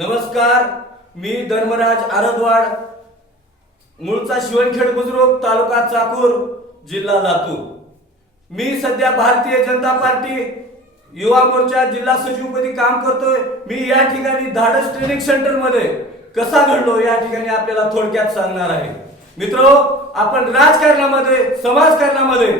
नमस्कार मी धर्मराज आरदवाड मूळचा शिवणखेड बुजुर्ग तालुका चाकूर जिल्हा लातूर. मी सध्या भारतीय जनता पार्टी युवा मोर्चा जिल्हा सचिवपदी काम करतोय. मी या ठिकाणी धाडस ट्रेनिंग सेंटरमध्ये कसा घडलो या ठिकाणी आपल्याला थोडक्यात सांगणार आहे. मित्र आपण राजकारणामध्ये समाजकारणामध्ये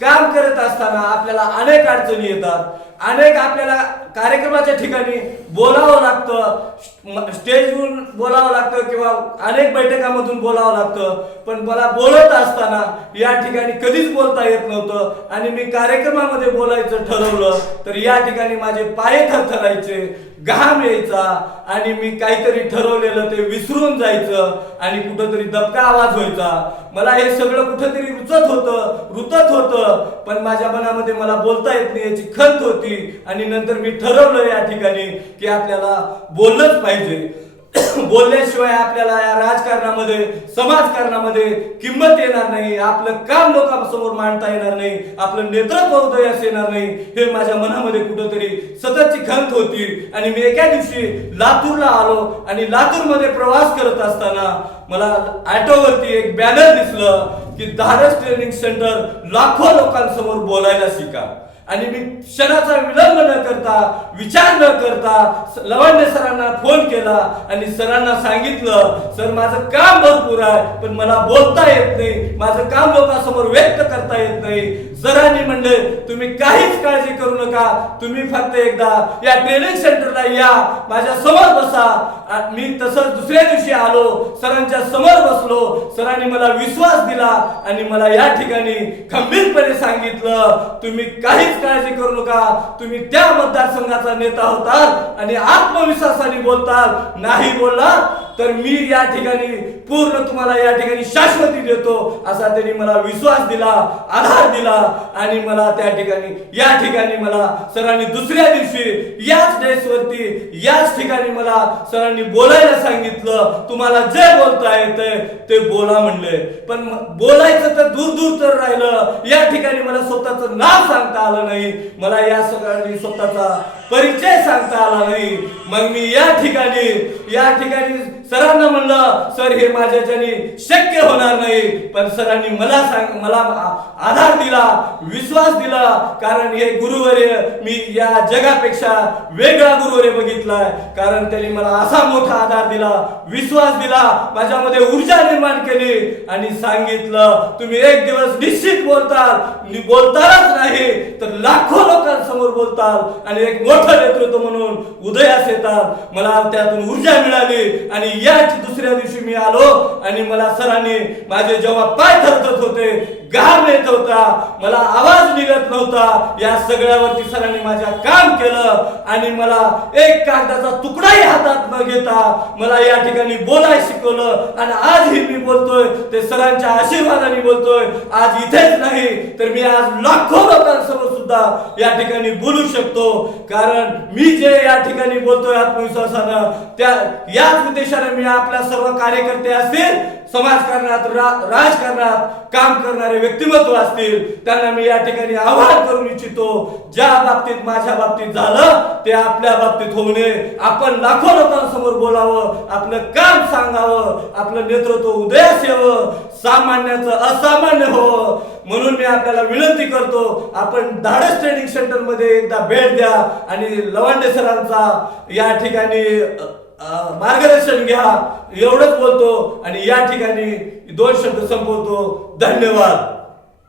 काम करत असताना आपल्याला अनेक अडचणी येतात. अनेक आपल्याला कार्यक्रमाच्या ठिकाणी बोलावं लागतं. स्टेजवरून बोलावं लागतं किंवा अनेक बैठकामधून बोलावं लागतं. पण मला बोलत असताना या ठिकाणी कधीच बोलता येत नव्हतं आणि मी कार्यक्रमामध्ये बोलायचं ठरवलं तर या ठिकाणी माझे पाय थरथरायचे. घाम यायचा आणि मी काहीतरी ठरवलेलं ते विसरून जायचं आणि कुठंतरी दबका आवाज व्हायचा. मला हे सगळं कुठंतरी रुचत होतं रुतत होतं पण माझ्या मनामध्ये मला बोलता येत नाही याची खंत होती आणि नंतर मी ठरवलं या ठिकाणी की आपल्याला बोललंच पाहिजे. बोलल्याशिवाय आपल्याला या राजकारणामध्ये समाजकारणामध्ये किंमत येणार नाही. आपलं काम लोकांसमोर मांडता येणार नाही. आपलं नेतृत्व उदयास येणार नाही. हे माझ्या मनामध्ये कुठंतरी सततची खंत होती. आणि मी एका दिवशी लातूरला आलो आणि लातूरमध्ये प्रवास करत असताना मला ऑटोवरती एक बॅनर दिसलं की धारस ट्रेनिंग सेंटर लाखो लोकांसमोर बोलायला शिका. आणि मी क्षणाचा विलंब न करता विचार न करता स- सरांना फोन केला आणि सरांना सांगितलं सर माझं काम भरपूर आहे पण मला बोलता येत नाही. माझं काम लोकांसमोर व्यक्त करता येत नाही. सरांनी म्हणले तुम्ही काहीच काळजी करू नका. तुम्ही फक्त एकदा या ट्रेनिंग सेंटरला या. माझ्यासमोर बसा. मी तसंच दुसऱ्या दिवशी आलो. सरांच्या समोर बसलो. सरांनी मला विश्वास दिला आणि मला या ठिकाणी खंबीरपणे सांगितलं तुम्ही काहीच काळजी करू नका. तुम्ही त्या मतदारसंघाचा नेता होता आणि आत्मविश्वासाने बोलताल नाही बोलला तर मी या ठिकाणी पूर्ण तुम्हाला या ठिकाणी शाश्वती देतो असा त्यांनी मला विश्वास दिला आधार दिला आणि मला त्या ठिकाणी या ठिकाणी मला सरांनी दुसऱ्या दिवशी याच डेस्कवरती याच ठिकाणी मला सरांनी बोलायला सांगितलं तुम्हाला जे बोलता येतंय ते बोला म्हणले. पण बोलायचं तर दूर दूर तर राहिलं या ठिकाणी मला स्वतःचं नाव सांगता आलं नाही मला या सगळ्यांनी स्वतःचा परिचय सांगता आला नाही. मग मी या ठिकाणी या ठिकाणी सरांना म्हणलं सर हे माझ्याच्याने शक्य होणार नाही. पण सरांनी मला सांग मला आधार दिला विश्वास दिला कारण हे गुरुवर्य मी या जगापेक्षा वेगळा गुरुवर्य बघितलाय. कारण त्यांनी मला असा मोठा आधार दिला विश्वास दिला माझ्यामध्ये ऊर्जा निर्माण केली आणि सांगितलं तुम्ही एक दिवस निश्चित बोलताल. बोलतालच नाही तर लाखो लोकांसमोर बोलताल आणि एक मोठं नेतृत्व म्हणून उदयास येतात. मला त्यातून ऊर्जा मिळाली आणि याच दुसऱ्या दिवशी मी आलो आणि मला सरांनी माझे जेव्हा पाय थरथरत होते घाम येत होता मला आवाज निघत नव्हता. या सगळ्यावरती सरांनी माझ्या काम केलं आणि मला एक कागदाचा तुकडाही हातात न घेता मला या ठिकाणी बोलाय शिकवलं. आणि आजही मी बोलतोय ते सरांच्या आशीर्वादाने बोलतोय. आज इथेच नाही तर मी आज लाखो लोकांसमोर सुद्धा या ठिकाणी बोलू शकतो. कारण मी जे या ठिकाणी बोलतोय आत्मविश्वासानं त्या याच उद्देशाने मी आपल्या सर्व कार्यकर्ते असतील समाजकारणात रा- राजकारणात काम करणारे व्यक्तिमत्व असतील त्यांना मी या ठिकाणी आवाहन करू इच्छितो ज्या बाबतीत माझ्या बाबतीत झालं ते आपल्या बाबतीत होऊ नये. आपण लाखो लोकांसमोर बोलावं आपलं काम सांगावं आपलं नेतृत्व उदयास यावं सामान्याचं असामान्य हो म्हणून मी आपल्याला विनंती करतो आपण धाडस ट्रेनिंग सेंटरमध्ये एकदा भेट द्या आणि लवांडे सरांचा या ठिकाणी मार्गदर्शन घ्या. एवढंच बोलतो आणि या ठिकाणी दोन शब्द संपवतो. धन्यवाद.